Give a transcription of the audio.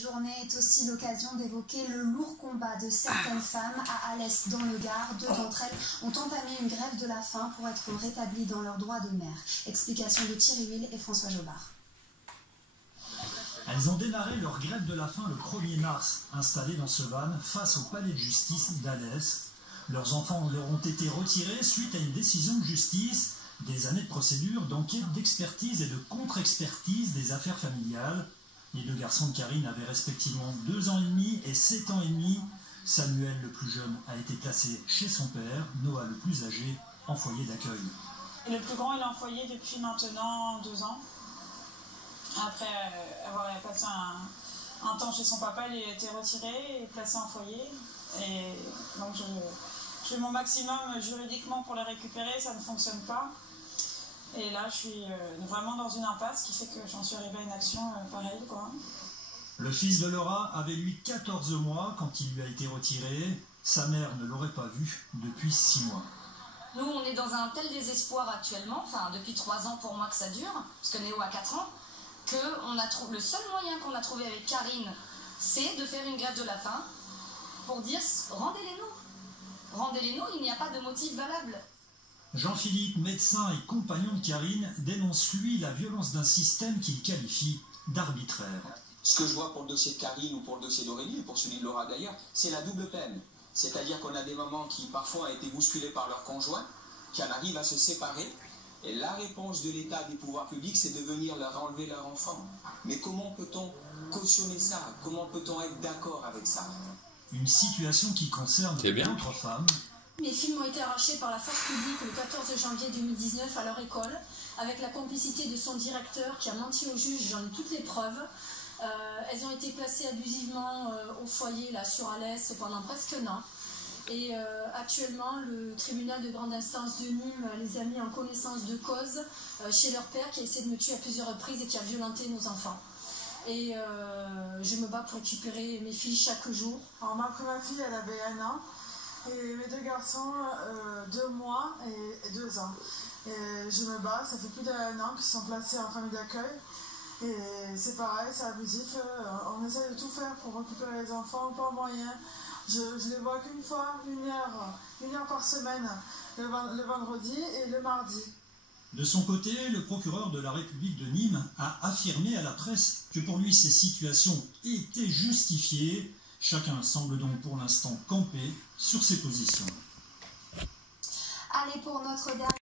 journée est aussi l'occasion d'évoquer le lourd combat de certaines femmes à Alès dans le Gard. Deux d'entre elles ont entamé une grève de la faim pour être rétablies dans leurs droits de mère. Explication de Thierry Will et François Jobard. Elles ont démarré leur grève de la faim le 1er mars, installées dans ce van face au palais de justice d'Alès. Leurs enfants leur ont été retirés suite à une décision de justice. Des années de procédure, d'enquête, d'expertise et de contre-expertise des affaires familiales. Les deux garçons de Karine avaient respectivement 2 ans et demi et 7 ans et demi. Samuel, le plus jeune, a été placé chez son père. Noah, le plus âgé, en foyer d'accueil. Le plus grand, il est en foyer depuis maintenant 2 ans. Après avoir passé un temps chez son papa, il a été retiré et placé en foyer. Et donc je fais mon maximum juridiquement pour les récupérer, ça ne fonctionne pas. Et là, je suis vraiment dans une impasse qui fait que j'en suis arrivée à une action pareille, quoi. Le fils de Laura avait lui 14 mois quand il lui a été retiré. Sa mère ne l'aurait pas vu depuis 6 mois. Nous, on est dans un tel désespoir actuellement, enfin depuis 3 ans pour moi que ça dure, parce que Néo a 4 ans, que le seul moyen qu'on a trouvé avec Karine, c'est de faire une grève de la faim pour dire rendez-les-nous. Rendez-les-nous, il n'y a pas de motif valable. Jean-Philippe, médecin et compagnon de Karine, dénonce lui la violence d'un système qu'il qualifie d'arbitraire. Ce que je vois pour le dossier de Karine ou pour le dossier d'Aurélie, et pour celui de Laura d'ailleurs, c'est la double peine. C'est-à-dire qu'on a des mamans qui parfois ont été bousculées par leur conjoint, qui en arrivent à se séparer, et la réponse de l'État, des pouvoirs publics, c'est de venir leur enlever leur enfant. Mais comment peut-on cautionner ça? Comment peut-on être d'accord avec ça? Une situation qui concerne d'autres femmes. Mes filles m'ont été arrachées par la force publique le 14 janvier 2019 à leur école, avec la complicité de son directeur qui a menti au juge, j'en ai toutes les preuves. Elles ont été placées abusivement au foyer là, sur Alès pendant presque un an. Et actuellement, le tribunal de grande instance de Nîmes les a mis en connaissance de cause chez leur père qui a essayé de me tuer à plusieurs reprises et qui a violenté nos enfants. Et je me bats pour récupérer mes filles chaque jour. Alors, ma première fille, elle avait 1 an. Et mes 2 garçons, 2 mois et 2 ans. Et je me bats, ça fait plus d'1 an qu'ils sont placés en famille d'accueil. Et c'est pareil, c'est abusif. On essaie de tout faire pour récupérer les enfants, pas moyen. Je les vois qu'une fois, 1 heure par semaine, le vendredi et le mardi. De son côté, le procureur de la République de Nîmes a affirmé à la presse que pour lui ces situations étaient justifiées. Chacun semble donc pour l'instant camper sur ses positions. Allez, pour notre dernier